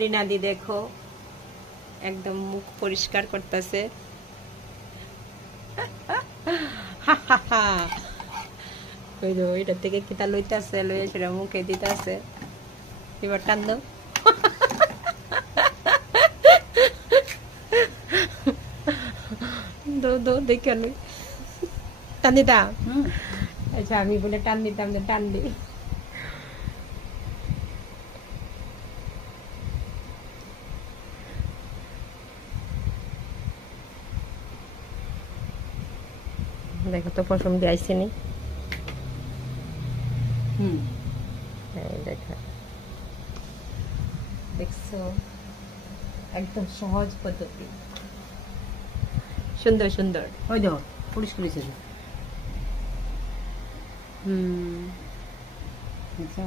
রিনাদি দেখো একদম মুখ পরিষ্কার করতেছে। ওই যে ওইটা থেকে কিতা লইতেছে, লইয়া সেটা মুখে দিতেছে। এবার টান দাও। দো দো দেখে লই, টান দিতা। আচ্ছা আমি বলে টান দিতাম, টান দি। দেখো তো পশম দিয়ে আইসে নি। দেখো দেখছো, একদম সহজ পদ্ধতি, সুন্দর সুন্দর। ওই দেখো পুলিশ করেছে। আচ্ছা